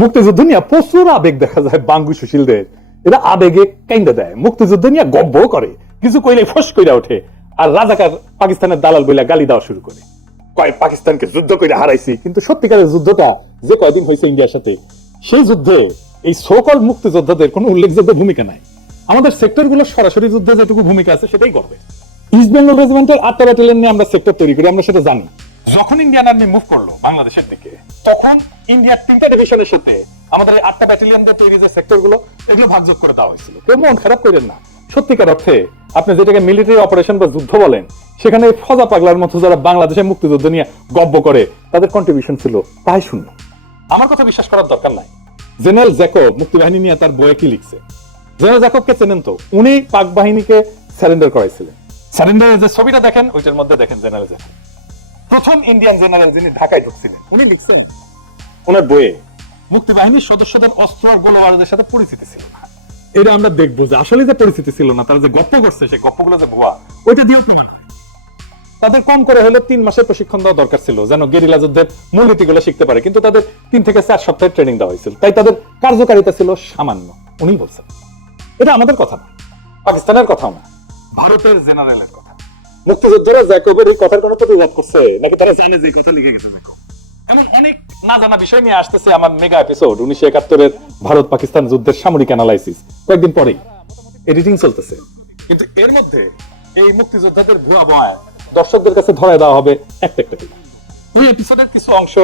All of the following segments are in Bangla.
মুক্তিযুদ্ধ নিয়ে প্রচুর আবেগ দেখা যায় বাঙ্গু সুশীলদের। এরা আবেগে কাইন্দা দেয়, মুক্তিযুদ্ধ নিয়ে গব্ব করে, কিছু কইলে ফস কইরা ওঠে, আর রাজাকার পাকিস্তানের দালাল বইলা গালি দেওয়া শুরু করে, কয় পাকিস্তানকে যুদ্ধ করে হারাইছি। কিন্তু সত্যিকারের যুদ্ধটা যে কয়দিন হয়েছে ইন্ডিয়ার সাথে, সেই যুদ্ধে এই সকল মুক্তিযোদ্ধাদের কোনো উল্লেখযোগ্য ভূমিকা নাই। আমাদের সেক্টরগুলো সরাসরি যুদ্ধে যেটুকু ভূমিকা আছে সেটাই করবে। ইস্ট বেঙ্গল রেজিমেন্টের 8টা ব্যাটালিয়ন নিয়ে আমরা সেক্টর তৈরি করি, আমরা সেটা জানি। যখন ইন্ডিয়ান আর্মি মুভ করলো বাংলাদেশের দিকে, তখন ইন্ডিয়ার 3টা ডিভিশনের সাথে আমাদের এই 8টা ব্যাটালিয়নদের তৈরি যে সেক্টর গুলো, এগুলো ভাগযোগ করে দেওয়া হয়েছিল। কেউ মন খারাপ করেন না, সত্যিকার অর্থে আপনি যেটাকে মিলিটারি অপারেশন বা যুদ্ধ বলেন, সেখানে ফজা পাগলার মতো যারা বাংলাদেশের মুক্তিযুদ্ধ নিয়ে গব্ব করে, তাদের কন্ট্রিবিউশন ছিল তাই শূন্য। আমার কথা বিশ্বাস করার দরকার নাই। জেনারেল জ্যাকব মুক্তিবাহিনী নিয়ে তার বইয়ে কি লিখছে, জেনারেল জ্যাকবকে চেনেন তো? উনি পাক বাহিনীকে সারেন্ডার করাইছিলেন। সারেন্ডারের যে ছবিটা দেখেন, ওইটার মধ্যে দেখেন জেনারেল জ্যাকব প্রথম ইন্ডিয়ান জেনারেল যিনি ঢাকায় ঢুকছিলেন, উনি লিখছেন ওনার বইয়ে, মুক্তিবাহিনীর সদস্যদের অস্ত্র আর গোলাবারুদের সাথে পরিচিতি ছিল না। এটা আমরা দেখবো যে আসলে যে পরিচিতি ছিল না, তারা যে গপ্প করছে, সেই গপ্পগুলো যে ভুয়া, ওইটা দিয়ে তাদের কম করে হলে 3 মাসের প্রশিক্ষণ দেওয়া দরকার ছিল, যেন গেরিলা যুদ্ধের মূলনীতিগুলো শিখতে পারে। কিন্তু তাদের 3 থেকে 4 সপ্তাহের ট্রেনিং দেওয়া হয়েছিল, তাই তাদের কার্যকারিতা ছিল সামান্য। উনি বলছেন, এটা আমাদের কথা না, পাকিস্তানের কথাও না, ভারতের জেনারেলের কথা। মুক্তিযোদ্ধারা জ্যাকবের এই কথার কোনো প্রতিবাদ করছে নাকি তারা জানে যে কথা লিখে গেছে? এমন অনেক না জানা বিষয় নিয়ে আসতেছে আমার মেগা এপিসোড 1971-এর ভারত পাকিস্তান যুদ্ধের সামরিক অ্যানালাইসিস, কয়েকদিন পরেই এডিটিং চলতেছে। কিন্তু এর মধ্যে এই মুক্তিযোদ্ধাদের ভুয়া বয়ান দর্শকদের কাছে ধরায় দেওয়া হবে একটা একটা করে। এই এপিসোডের কিছু অংশ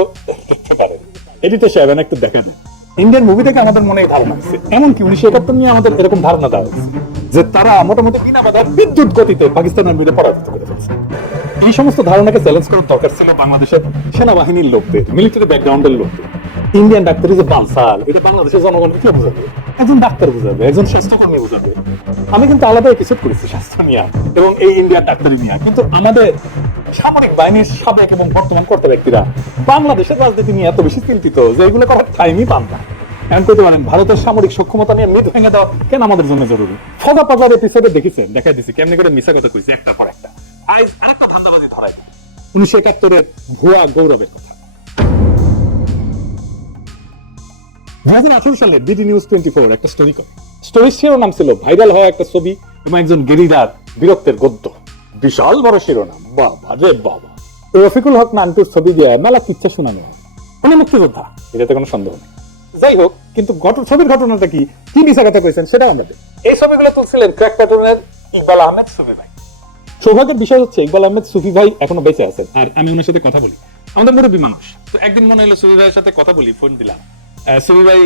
দেখতে পারেন, এডিটর সাহেব একটু দেখা দেন। ইন্ডিয়ান মুভি থেকে আমাদের মনে ধারণা আছে, এমনকি 1971 নিয়ে আমাদের এরকম ধারণা দেওয়া হয়েছে যে তারা মোটামুটি বিনা বাধায় বিদ্যুৎ গতিতে পাকিস্তান আর্মিকে পরাজিত করে ফেলছে। এই সমস্ত ধারণাকে চ্যালেঞ্জ করার দরকার ছিল বাংলাদেশের সেনাবাহিনীর লোকদের, মিলিটারি ব্যাকগ্রাউন্ডের লোকদের। ইন্ডিয়ান ডাক্তারি যে বালসাল, এটা বাংলাদেশের জনগণকে কে বোঝাবে? একজন ডাক্তার বোঝাবে, একজন স্বাস্থ্যকর্মী বোঝাবে। আমি কিন্তু আলাদা এপিসোড করেছি স্বাস্থ্য নিয়ে এবং এই ইন্ডিয়ান ডাক্তারি নিয়ে। কিন্তু আমাদের সামরিক বাহিনীর সাবেক এবং বর্তমান কর্তা ব্যক্তিরা বাংলাদেশের রাজনীতি নিয়ে এত বেশি চিন্তিত যে এগুলো করার টাইমই পান না। এমন করতে পারেন ভারতের সামরিক সক্ষমতা নিয়ে মিথ ভেঙে দেওয়া কেন আমাদের জন্য জরুরি? ফজা পাগলার এপিসোডে দেখেছেন, দেখাই দিচ্ছি কেমনি করে মিশা কথা কইছি একটা পর একটা। আজ আরেকটা ধান্দাবাজি ধরায় 1971-এর ভুয়া গৌরবের কথা। 2018 সালে বিডি নিউজ 24 একটা স্টোরি করে। স্টোরির শিরোনাম ছিল ভাইরাল হওয়া একটা ছবি এবং একজন গেরিলার বীরত্বের গদ্য। বিশাল বড় শিরোনাম, বাবা রে বাবা। রফিকুল হক নান্টুর ছবি দিয়ে মেলা কিচ্ছা শোনানো হয়। উনি মুক্তিযোদ্ধা, এটাতে কোনো সন্দেহ নেই। যাই হোক, কিন্তু ছবির ঘটনাটা কি কি মিশা কথা কইছেন সেটা আমরা দেখি। এই ছবিগুলো তুলছিলেন ক্র্যাক প্যাটার্নের ইকবাল আহমেদ সুফি ভাই। সৌভাগ্যের বিষয় হচ্ছে ইকবাল আহমেদ সুফি ভাই এখনো বেঁচে আছেন, আর আমি ওনার সাথে কথা বলি। আমাদের মুরব্বী মানুষ তো, একদিন মনে হলো সুফি ভাইয়ের সাথে কথা বলি, ফোন দিলাম। সুফি ভাই,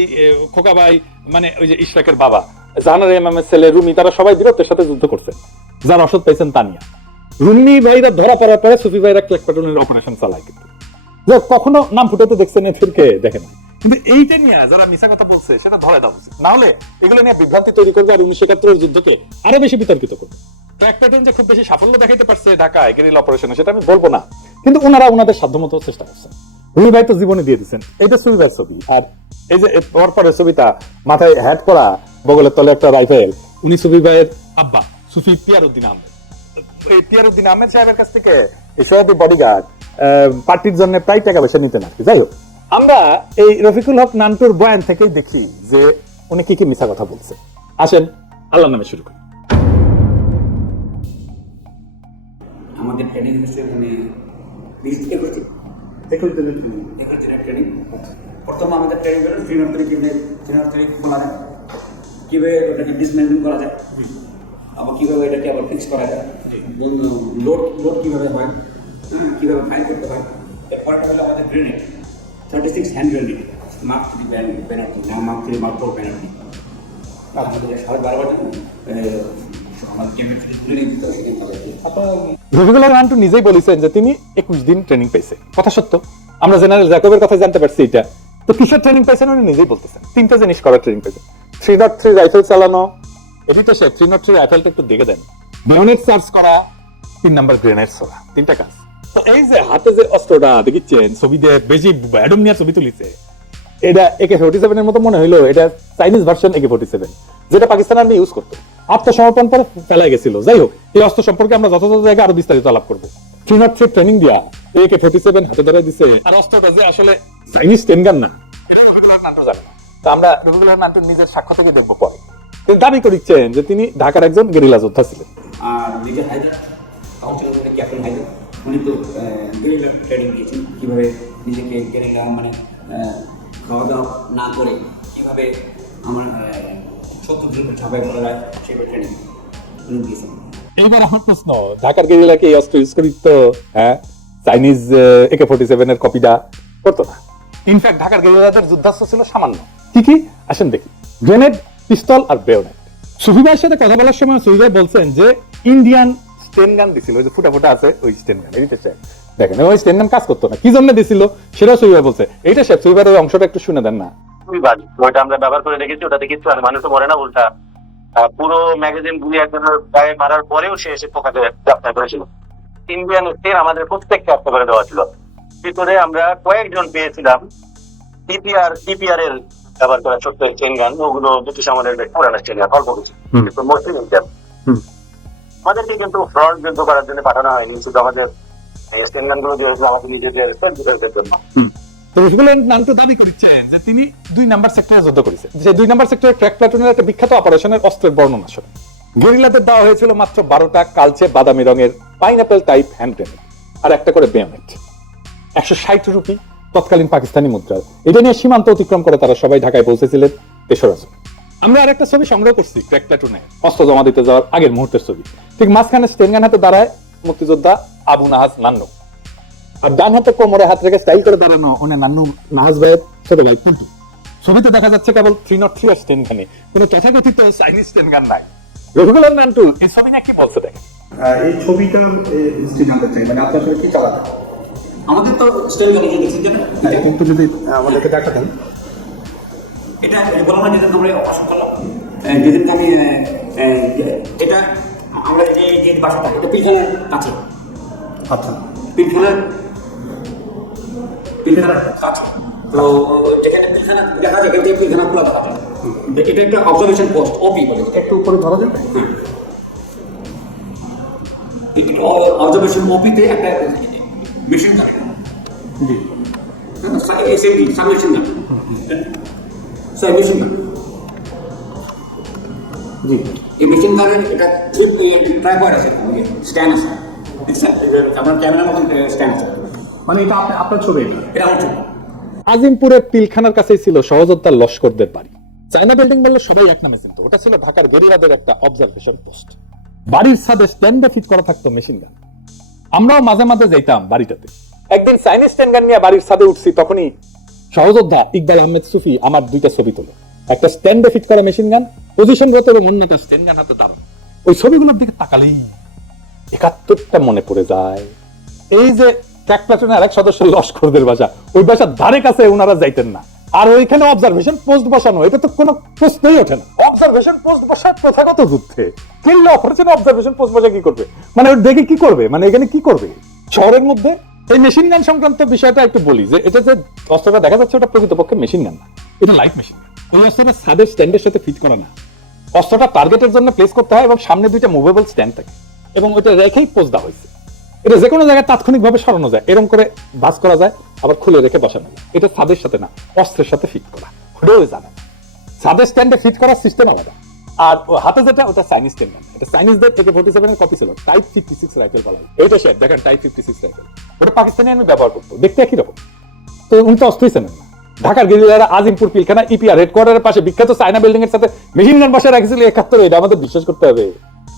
খোকা ভাই, মানে ওই যে ইশরাকের বাবা, জাহানারা ইমামের ছেলে রুমি, তারা সবাই বীরত্বের সাথে যুদ্ধ করছেন, যার অসৎ পাইছেন তানিয়া। রুমি ভাইরা ধরা পড়ার পরে সুফি ভাইরা ক্র্যাক প্যাটার্নের অপারেশন চালায়। কিন্তু কখনো নাম ফুটাতে দেখছেন, ফিরকে দেখেন। কিন্তু এইটা নিয়ে যারা মিশা কথা বলছে সেটা ধরে দেওয়া উচিত, না হলে এগুলো নিয়ে বিভ্রান্তি তৈরি করবে আর 1971-এর যুদ্ধকে আরো বেশি বিতর্কিত করবে। ট্র্যাক প্যাটার্ন যে খুব বেশি সাফল্য দেখাইতে পারছে ঢাকায় গেরিলা অপারেশনে, সেটা আমি বলবো না, কিন্তু ওনারা ওনাদের সাধ্যমতো চেষ্টা করছেন। রুমি ভাই তো জীবনে দিয়ে দিচ্ছেন। এটা সুফি ভাইয়ের ছবি, আর এই যে পরের ছবিটা, মাথায় হ্যাট পরা, বগলের তলে একটা রাইফেল, উনি সুফি ভাইয়ের আব্বা সুফি পিয়ারউদ্দিন আহমেদ। এই পিয়ারউদ্দিন আহমেদ সাহেবের কাছ থেকে এই সবাই বডিগার্ড পার্টির জন্য প্রায় টাকা পয়সা নিতেন আর কি। যাই হোক, আমরা এই রফিকুল হক নান্টুর বয়ান থেকেই দেখি যে উনি কি কি মিথ্যা কথা বলছে। আসেন আল্লাহর নামে শুরু করি। আমাদের ট্রেনিং হচ্ছে মানে 21 দিনের ট্রেনিং। প্রথম আমাদের ট্রেনিং হলো ট্রিনার বলা যায় কীভাবে ওটাকে ডিসমেন্টেল করা যায়, আবার কীভাবে এটাকে আবার ফিক্স করা যায়, লোড কীভাবে হয়, কীভাবে ফাইল করতে হয়। এরপরটা হলো আমাদের grenade, 36 hand grenade, mark 3 Banerjee, mark 3 mark 4 Banerjee. আমাদের 12:30 জন্য আমার কেমিস্ট্রি ট্রেনিং দিতে হয়। রফিকুল হক নান্টু নিজেই বলেছেন যে তিনি 21 দিন ট্রেনিং পেয়েছে, কথা সত্য। আমরা জেনারেল জ্যাকবের কথা জানতে পারছি। এটা তো কিসের ট্রেনিং পেয়েছেন উনি নিজেই বলতেছেন। 3টা জিনিস করার ট্রেনিং পেয়েছেন। 303 রাইফেল চালানো, এডিটর সাহেব 303 রাইফেলটা একটু দেখে দেন। বায়োনেট চার্জ করা, 3 নাম্বার গ্রেনেড ছোড়া, 3টা কাজ। তো এই যে হাতে যে অস্ত্রটা দেখিচ্ছেন, ছবিতে বেশি অ্যাডম নিয়ে ছবি তুলিছে, এটা AK-47 এর মতো মনে হইলো। এটা চাইনিজ ভার্সন AK-47, যেটা পাকিস্তান আর্মি ইউজ করতো, আত্মসমর্পণ করে ফেলাই গেছিল। যাই হোক, এই অস্ত্র সম্পর্কে আমরা যথাযথ জায়গায় আরো বিস্তারিত আলাপ করবো। 303 ট্রেনিং দিয়া AK-47 হাতে ধরে দিছে, আর অস্ত্রটা যে আসলে চাইনিজ টেনগান না, এটা রফিকুল্লাহ নান্টু জানে না। তো আমরা রফিকুল্লাহ নান্টুর নিজের সাক্ষ্য থেকে দেখবো পরে। তিনি দাবি করছেন যে তিনি ঢাকার একজন গেরিলা যোদ্ধা ছিলেন। আর নিজের হায়দার কাউন্সিলর ক্যাপ্টেন হায়দার, উনি তো গেরিলা ট্রেনিং দিয়েছেন, কীভাবে নিজেকে গেরিলা মানে খাওয়া দাওয়া না করে কীভাবে আমার শত্রুদের ঝাঁপাই করা যায় সেভাবে ট্রেনিং উনি দিয়েছেন। এইবার আমার প্রশ্ন, ঢাকার গেরিলাকে এই অস্ত্র ইউজ করি তো চাইনিজ AK-47 এর কপিটা করতো না। ইনফ্যাক্ট ঢাকার গেরিলাদের যুদ্ধাস্ত্র ছিল সামান্য। কি কি আসেন দেখি। গ্রেনেড, পিস্তল আর বেয়োনেট। সুফি ভাইয়ের সাথে কথা বলার সময় সুফি ভাই বলছেন যে ইন্ডিয়ান স্টেন গান দিছিল, ওই যে ফুটা ফুটা আছে ওই স্টেন গান। এইটা দেখেন ওই স্টেন গান কাজ করতো না, কি জন্য দিছিল সেটাও সুফি ভাই বলছে। এইটা সে সুফি ভাইয়ের ওই অংশটা একটু শুনে দেন না। খুবই বাজে, ওইটা আমরা ব্যবহার করে দেখেছি, ওটাতে কিছু আর মানুষ মরে না, উল্টা পুরো ম্যাগাজিন গুলি একজনের গায়ে মারার পরেও সে এসে পোকাকে গ্রেফতার করেছিল। ইন্ডিয়ান স্টেন আমাদের প্রত্যেককে হত্যা করে দেওয়া ছিল। ভিতরে আমরা কয়েকজন পেয়েছিলাম টিপিআর এর ব্যবহার করা ছোট্ট চেন গান, ওগুলো ব্রিটিশ আমাদের পুরানো চেন গান, অল্প কিছু, কিন্তু মুসলিম ইন্ডিয়ান। আমাদেরকে কিন্তু ফ্রন্ট যুদ্ধ করার জন্য পাঠানো হয়নি, শুধু আমাদের চেন গান গুলো দিয়েছিল আমাদের নিজেদের সেলফ জন্য। রফিকুল্লাহ নান্টু দাবি করছেন যে তিনি 2 নাম্বার সেক্টরে যুদ্ধ করেছেন। যে 2 নাম্বার সেক্টরে ক্র্যাক প্লাটুনের একটা বিখ্যাত অপারেশনের অস্ত্রের বর্ণনা শুনে। গেরিলাদের দেওয়া হয়েছিল মাত্র 12টা কালচে বাদামি রঙের পাইনাপেল টাইপ হ্যান্ড গ্রেনেড আর একটা করে বেয়োনেট। 160 রুপি তৎকালীন পাকিস্তানি মুদ্রা। এটা নিয়ে সীমান্ত অতিক্রম করে তারা সবাই ঢাকায় পৌঁছেছিলেন 3রা জুন। আমরা আরেকটা ছবি সংগ্রহ করছি ক্র্যাক প্লাটুনে অস্ত্র জমা দিতে যাওয়ার আগের মুহূর্তের ছবি। ঠিক মাঝখানে স্টেন গান হাতে দাঁড়ায় মুক্তিযোদ্ধা আবু নাহাজ নান্নু, আর ডান হাতে কোমরে হাত রেখে স্টাইল করে দাঁড়ানো ওনে নান্নু নাহাজ ভাইয়ের ছোট ভাই পুন্টু। ছবিতে দেখা যাচ্ছে কেবল 303 স্টেন গানে, কোনো তথাকথিত চাইনিজ স্টেন গান নাই। রফিকুল্লাহ নান্টু এই ছবি নিয়ে কি বলছে দেখেন। এই ছবিটা জানতে চাই, মানে আপনার সঙ্গে কি চালাতে আমাদের তো স্টেল গাড়ি যে দেখছি যেটা কিন্তু যদি আমাদেরকে দেখাতেন। এটা বললাম না যেদিন আমরা অপারেশন করলাম, যেদিন আমি এটা আমরা যে বাসাটা এটা পিলখানার কাছে, আচ্ছা, পিলখানার কাছে, তো যেখানে পিলখানা দেখা যায় এটা পিলখানা খোলা দেখা যায়। এটা একটা অবজারভেশন পোস্ট, ওপি বলে। একটু উপরে ধরা যাবে? অবজারভেশন ওপিতে একটা মেশিন থাকে, জি, SMD submachine gun, submachine gun. জি, এই মেশিন গানের এটা ট্রাইপড আছে, স্ট্যান্ড আছে, আপনার ক্যামেরার মতন স্ট্যান্ড আছে। মানে এটা আপনার ছবি? এটা আমার ছবি। আজিমপুরের পিলখানার কাছেই ছিল সহযোদ্ধার লস্করদের বাড়ি। চায়না বিল্ডিং বললে সবাই এক নামে চিনত। ওটা ছিল ঢাকার গেরিলাদের একটা অবজারভেশন পোস্ট। বাড়ির ছাদে স্ট্যান্ডে ফিট করা থাকতো মেশিন গান। আমরাও মাঝে মাঝে যাইতাম বাড়িটাতে। একদিন চাইনিজ স্ট্যান্ড গান নিয়ে বাড়ির ছাদে উঠছি, তখনই সহযোদ্ধা ইকবাল আহমেদ সুফি আমার 2টা ছবি তোলো। একটা স্ট্যান্ডে ফিট করা মেশিন গান পজিশনগত এবং অন্যটা স্ট্যান্ড গান হাতে দাঁড়ানো। ওই ছবিগুলোর দিকে তাকালেই 71টা মনে পড়ে যায়। এই যে ট্র্যাক প্লাটুনের আরেক সদস্য লস্করদের বাসা, ওই বাসার ধারে কাছে ওনারা যাইতেন না। আর ওইখানে অবজারভেশন পোস্ট বসানো, এটা তো কোনো প্রশ্নই ওঠে না। অবজারভেশন পোস্ট বসার প্রথাগত যুদ্ধে কিনলে অপারেশনে অবজারভেশন পোস্ট বসে কি করবে, মানে ওর দেখে কি করবে, মানে এখানে কি করবে শহরের মধ্যে। এই মেশিন গান সংক্রান্ত বিষয়টা একটু বলি যে এটা যে অস্ত্রটা দেখা যাচ্ছে ওটা প্রকৃতপক্ষে মেশিন গান না, এটা লাইট মেশিন গান। ওই অস্ত্রটা ছাদের স্ট্যান্ডের সাথে ফিট করা না। অস্ত্রটা টার্গেটের জন্য প্লেস করতে হয় এবং সামনে 2টা মুভেবল স্ট্যান্ড থাকে এবং ওইটা রেখেই পোস্ট দেওয়া হয়েছে। এটা যে কোনো জায়গায় তাৎক্ষণিকভাবে সরানো যায়, এরকম করে ভাঁজ করা যায়, আবার খুলে রেখে বসানো যায়। এটা ছাদের সাথে না, অস্ত্রের সাথে ফিট করা। ওটাও জানে ছাদের স্ট্যান্ডে ফিট করার সিস্টেম আলাদা। আর হাতে যেটা ওটা চাইনিজ স্ট্যান্ড গান, এটা চাইনিজদের AK-47 এর কপি ছিল, টাইপ 56 রাইফেল বলা হয়। এটা শেয়ার দেখেন টাইপ 56 রাইফেল, ওটা পাকিস্তানি আমি ব্যবহার করতো, দেখতে একই রকম। তো উনি তো অস্ত্রই চেনেন না। ঢাকার গেরিলারা আজিমপুর পিলখানা EPR হেডকোয়ার্টারের পাশে বিখ্যাত চায়না বিল্ডিং এর সাথে মেশিন গান বসায় রাখছিল 71। এটা আমাদের বিশ্বাস করতে হবে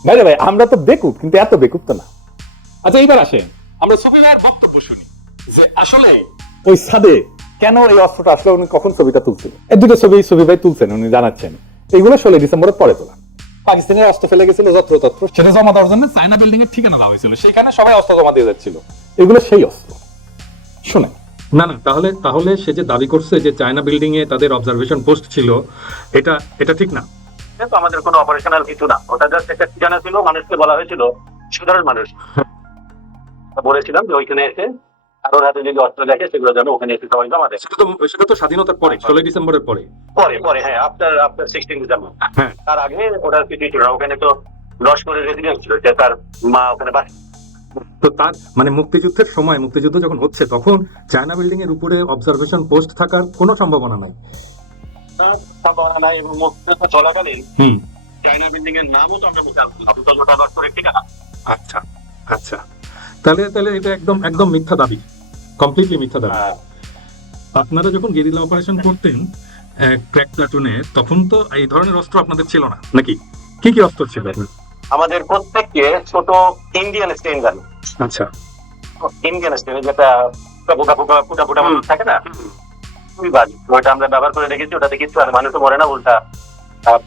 ভাই রে ভাই, আমরা তো বেকুব, কিন্তু এত বেকুব তো না। আচ্ছা এইবার আসেন আমরা সুফি ভাইয়ের বক্তব্য শুনি যে আসলে ওই ছাদে কেন এই অস্ত্রটা আসলে, উনি কখন ছবিটা তুলছিলেন। এই 2টা ছবি সুফি ভাই তুলছেন, উনি জানাচ্ছেন। এইগুলো 16 ডিসেম্বরের পরে তোলা। পাকিস্তানের অস্ত্র ফেলে গেছিল যত্রতত্র, সেটা জমা দেওয়ার জন্য চায়না বিল্ডিং এর ঠিকানা দেওয়া হয়েছিল, সেখানে সবাই অস্ত্র জমা দিয়ে যাচ্ছিল। এগুলো সেই অস্ত্র। শুনে না না, তাহলে সে যে দাবি করছে যে চায়না বিল্ডিং এ তাদের অবজারভেশন পোস্ট ছিল, এটা ঠিক না। কিন্তু আমাদের কোনো অপারেশনাল কিছু না, ওটা জাস্ট একটা ঠিকানা ছিল, মানুষকে বলা হয়েছিল, সাধারণ মানুষ বলেছিলাম যে ওইখানে এসে কারোর হাতে যদি অস্ত্র দেখে সেগুলো যেন ওখানে এসে সবাই জমা দেয়। সেটা তো স্বাধীনতার পরে, 16 ডিসেম্বরের পরে। পরে হ্যাঁ, আফটার 16 ডিসেম্বর। তার আগে ওটার কিছুই ছিল না। ওখানে তো লস্করের রেসিডেন্স ছিল, যে তার মা ওখানে বাস। তো তার মানে মুক্তিযুদ্ধের সময়, মুক্তিযুদ্ধ যখন হচ্ছে তখন চায়না বিল্ডিং এর উপরে অবজারভেশন পোস্ট থাকার কোনো সম্ভাবনা নাই। সম্ভাবনা নাই, এবং মুক্তিযুদ্ধ চলাকালীন হুম, চায়না বিল্ডিং এর নামও তো আমরা মুখে আনলাম, তো গোটা 10 কোটি টাকা। আচ্ছা আচ্ছা, তাহলে তাহলে এটা একদম একদম মিথ্যা দাবি, কমপ্লিটলি মিথ্যা দাবি। আপনারা যখন গেরিলা অপারেশন করতেন ক্র্যাক প্লাটুনে, তখন তো এই ধরনের অস্ত্র আপনাদের ছিল না নাকি? কি কি অস্ত্র ছিল? আমাদের প্রত্যেককে ছোট ইন্ডিয়ান স্টেন গান, আচ্ছা, ইন্ডিয়ান স্টেন, যেটা ফুটা ফুটা মানুষ থাকে না, খুবই বাজে, ওইটা আমরা ব্যবহার করে রেখেছি। ওটাতে কিছু আর মানুষ মরে না, উল্টা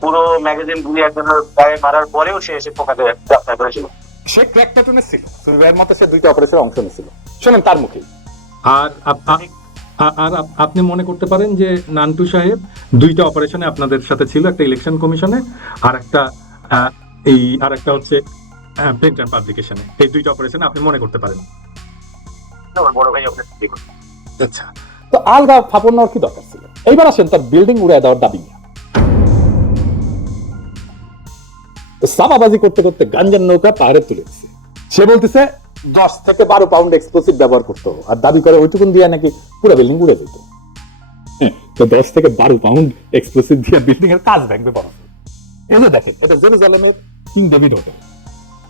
পুরো ম্যাগাজিন গুলি একজনের গায়ে মারার পরেও সে এসে পোকাতে যাত্রা করেছিল। সে ক্র্যাক প্যাটার্নে ছিল, সুরভের মতো সে দুইটা অপারেশনের অংশ নিয়েছিল। শোনেন তার মুখে। আর আপনি মনে করতে পারেন যে নান্টু সাহেব দুইটা অপারেশনে আপনাদের সাথে ছিল, একটা ইলেকশন কমিশনে আর একটা আর একটা হচ্ছে প্রিন্ট অ্যান্ড পাবলিকেশনে। এই দুইটা অপারেশনে আপনি মনে করতে পারেন। ওর বড় ভাই ওকে ঠিক করে। আচ্ছা, তো আলগা ফাপড় নেওয়ার কি দরকার ছিল? এইবার আসেন তার বিল্ডিং উড়ায় দেওয়ার দাবি নিয়ে। সাবাবাজি করতে করতে গাঞ্জার নৌকা পাহাড়ে তুলে দিচ্ছে। সে বলতেছে 10 থেকে 12 পাউন্ড এক্সপ্লোসিভ ব্যবহার করতো, আর দাবি করে ওইটুকুন দিয়ে নাকি পুরো বিল্ডিং উড়ে যেত। তো 10 থেকে 12 পাউন্ড এক্সপ্লোসিভ দিয়ে বিল্ডিং এর কাজ ভাঙবে বড়। এই যে দেখেন, এটা জেরুজালেমের কিং ডেভিড হোটেল,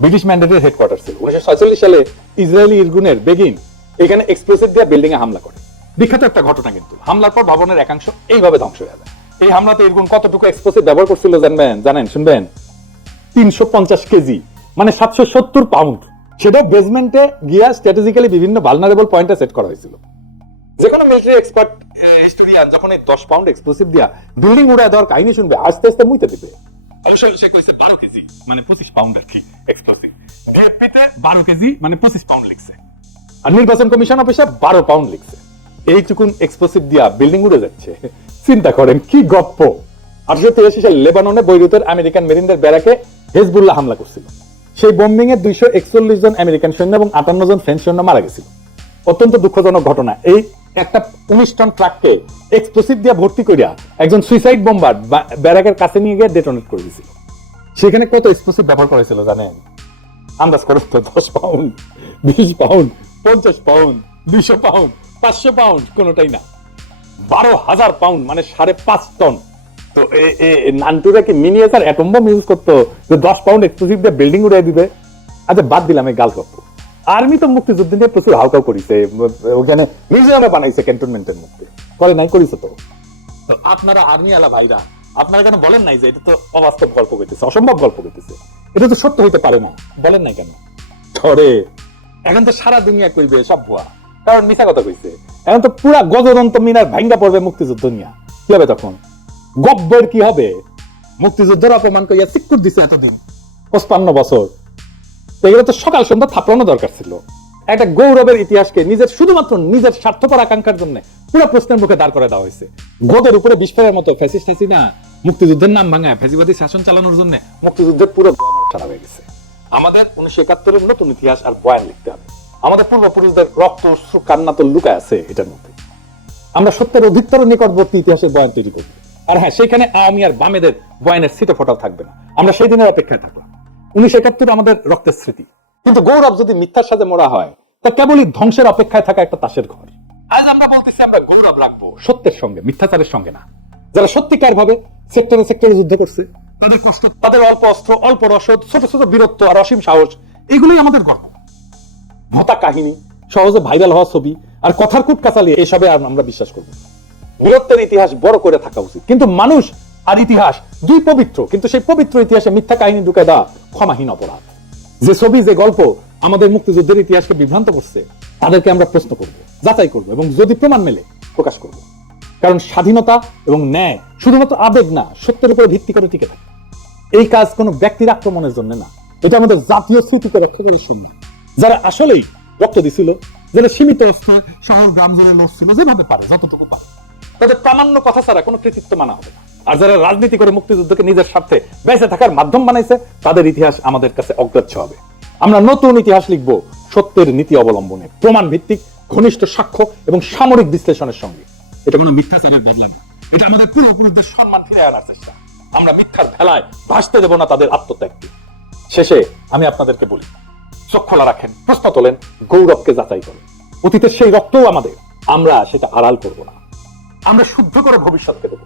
ব্রিটিশ ম্যান্ডেটের হেডকোয়ার্টার ছিল। 1946 সালে ইসরায়েলি ইরগুনের বেগিন এখানে এক্সপ্লোসিভ দিয়ে বিল্ডিং এ হামলা করে। বিখ্যাত একটা ঘটনা কিন্তু। হামলার পর ভবনের একাংশ এইভাবে ধ্বংস হয়ে যায়। এই হামলাতে ইরগুন কতটুকু এক্সপ্লোসিভ ব্যবহার করছিল জানেন? শুনবেন, 350 কেজি, মানে 770 পাউন্ড। সেটা বেসমেন্টে গিয়া স্ট্র্যাটেজিক্যালি বিভিন্ন ভালনারেবল পয়েন্টে সেট করা হয়েছিল। যে কোনো মিলিটারি এক্সপার্ট হিস্টোরিয়ান যখন এই 10 পাউন্ড এক্সপ্লোসিভ দিয়া বিল্ডিং উড়ায় দেওয়ার কাহিনী শুনবে, আস্তে আস্তে মুইতে দিবে। অবশ্যই সে কইছে 12 কেজি, মানে 25 পাউন্ড আর কি এক্সপ্লোসিভ। ডিএফপিতে 12 কেজি মানে 25 পাউন্ড লিখছে, আর নির্বাচন কমিশন অফিসে 12 পাউন্ড লিখছে। এইটুকুন এক্সপ্লোসিভ দিয়া বিল্ডিং উড়ে যাচ্ছে। চিন্তা করেন কি গপ্প। 1883 সালে লেবাননে বৈরুতের আমেরিকান মেরিনদের ব্যারাকে হেজবুল্লাহ হামলা করছিল। সেই বোম্বিং এ 241 জন আমেরিকান সৈন্য এবং 58 জন ফ্রেঞ্চ সৈন্য মারা গেছিল। অত্যন্ত দুঃখজনক ঘটনা। এই একটা 19 টন ট্রাককে এক্সপ্লোসিভ দিয়ে ভর্তি করিয়া একজন সুইসাইড বোম্বার ব্যারাকের কাছে নিয়ে গিয়ে ডেটোনেট করে দিয়েছিল। সেখানে কত এক্সপ্লোসিভ ব্যবহার করেছিল জানেন? আন্দাজ করেন তো, 10 pound, 20 pound, 50 pound, 200 pound, 500 pound, কোনোটাই না। 12,000 পাউন্ড, মানে 5.5 টন। তো নান্টুরা কি মিনিয়েচার অ্যাটম বম ইউজ করতো যে 10 পাউন্ড এক্সপ্লোসিভ দিয়ে বিল্ডিং উড়াই দিবে? আচ্ছা, বাদ দিলাম এই গাল গপ্প। আর্মি তো মুক্তিযুদ্ধ নিয়ে প্রচুর হাউকাউ করেছে, ওখানে মিউজিয়ামে বানাইছে ক্যান্টনমেন্টের মধ্যে, করে নাই করেছে তো। আপনারা আর্মি আলা ভাইরা, আপনারা কেন বলেন নাই যে এটা তো অবাস্তব গল্প করতেছে, অসম্ভব গল্প করতেছে, এটা তো সত্য হইতে পারে না? বলেন নাই কেন? ধরে এখন তো সারা দুনিয়া কইবে সব ভুয়া, কারণ মিছা কথা কইছে। এখন তো পুরা গজদন্ত মিনার ভাঙ্গা পড়বে মুক্তিযুদ্ধ নিয়ে। কি হবে তখন? গব্বর কি হবে? মুক্তিযুদ্ধের অপমান কইয়া চিক্কুর দিছে এতদিন, 55 বছর। তো এগুলো তো সকাল সন্ধ্যা থাপড়ানো দরকার ছিল। একটা গৌরবের ইতিহাসকে শুধুমাত্র নিজের স্বার্থপর আকাঙ্ক্ষার জন্য পুরো প্রশ্নের মুখে দাঁড় করে দেওয়া হয়েছে। গোদের উপরে বিস্ফোরণের মতো ফ্যাসিস্ট হাসিনা মুক্তিযুদ্ধের নাম ভাঙায় ফ্যাসিবাদী শাসন চালানোর জন্য মুক্তিযুদ্ধের পুরো সারা হয়ে গেছে। আমাদের 1971-এর নতুন ইতিহাস আর বয়ান লিখতে হবে। আমাদের পূর্বপুরুষদের রক্ত, অশ্রু, কান্না তো লুকায় আছে এটার মধ্যে। আমরা সত্যের অধিকতর নিকটবর্তী ইতিহাসের বয়ান তৈরি করব। আর হ্যাঁ, সেখানে আওয়ামী আর বামেদের বয়ানের ছিটে ফোটাও থাকবে না। আমরা সেই দিনের অপেক্ষায় থাকলাম। 1971 আমাদের রক্তের স্মৃতি, কিন্তু গৌরব যদি মিথ্যার সাথে মোড়া হয় তা কেবলই ধ্বংসের অপেক্ষায় থাকা একটা তাসের ঘর। আজ আমরা বলতেছি আমরা গৌরব রাখবো সত্যের সঙ্গে, মিথ্যাচারের সঙ্গে না। যারা সত্যিকার ভাবে সেক্টরে সেক্টরে যুদ্ধ করছে, তাদের কষ্ট, তাদের অল্প অস্ত্র, অল্প রসদ, ছোট ছোট বীরত্ব আর অসীম সাহস, এগুলোই আমাদের গর্ব। ভতা কাহিনী, সহজে ভাইরাল হওয়া ছবি আর কথার কুট কাচালি, এসবে আর আমরা বিশ্বাস করব। বীরত্বের ইতিহাস বড় করে থাকা উচিত, কিন্তু মানুষ আর ইতিহাস দুই পবিত্র, কিন্তু সেই পবিত্র ইতিহাসে মিথ্যা কাহিনী ঢুকে দেওয়া ক্ষমাহীন অপরাধ। যে ছবি, যে গল্প আমাদের মুক্তিযুদ্ধের ইতিহাসকে বিভ্রান্ত করছে, তাদেরকে আমরা প্রশ্ন করব, যাচাই করব এবং যদি প্রমাণ মেলে প্রকাশ করব। কারণ স্বাধীনতা এবং ন্যায় শুধুমাত্র আবেগ না, সত্যের উপরে ভিত্তি করে টিকে থাকে। এই কাজ কোনো ব্যক্তির আক্রমণের জন্য না, এটা আমাদের জাতীয় স্মৃতিকে রক্ষা করে শুনবে। যারা আসলেই রক্ত দিছিল, যারা সীমিত অবস্থায় শহর গ্রাম জুড়ে লড়ছিল, যেভাবে পারে যতটুকু পারে, তাদের প্রামাণ্য কথা ছাড়া কোনো কৃতিত্ব মানা হবে না। আর যারা রাজনীতি করে মুক্তিযুদ্ধকে নিজের স্বার্থে বেঁচে থাকার মাধ্যম বানাইছে, তাদের ইতিহাস আমাদের কাছে অগ্রাহ্য হবে। আমরা নতুন ইতিহাস লিখব সত্যের নীতি অবলম্বনে, প্রমাণ ভিত্তিক, ঘনিষ্ঠ সাক্ষ্য এবং সামরিক বিশ্লেষণের সঙ্গে। এটা কোনো মিথ্যাচারের বদলা না, এটা আমাদের পূর্বপুরুষদের সম্মান ফিরে আনার চেষ্টা। আমরা মিথ্যার ভেলায় ভাসতে দেব না তাদের আত্মত্যাগকে। শেষে আমি আপনাদেরকে বলি, চোখ খোলা রাখেন, প্রশ্ন তোলেন, গৌরবকে যাচাই করেন। অতীতের সেই রক্তও আমাদের, আমরা সেটা আড়াল করব না, আমরা শুদ্ধ করে ভবিষ্যৎকে দেবো।